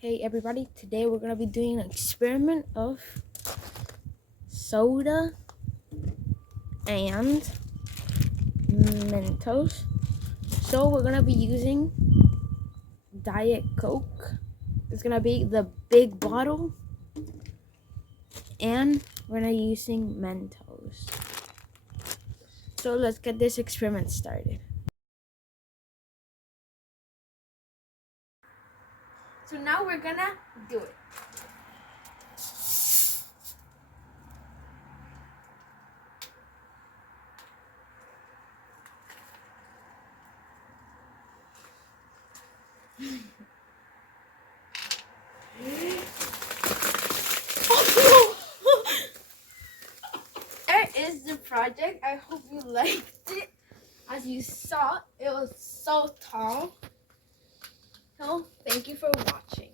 Hey everybody, today we're gonna be doing an experiment of soda and mentos. So we're gonna be using Diet Coke. It's gonna be the big bottle, and we're gonna be using mentos. So let's get this experiment started. So now we're gonna do it. There is the project. I hope you liked it. As you saw, it was so tall. So thank you for watching.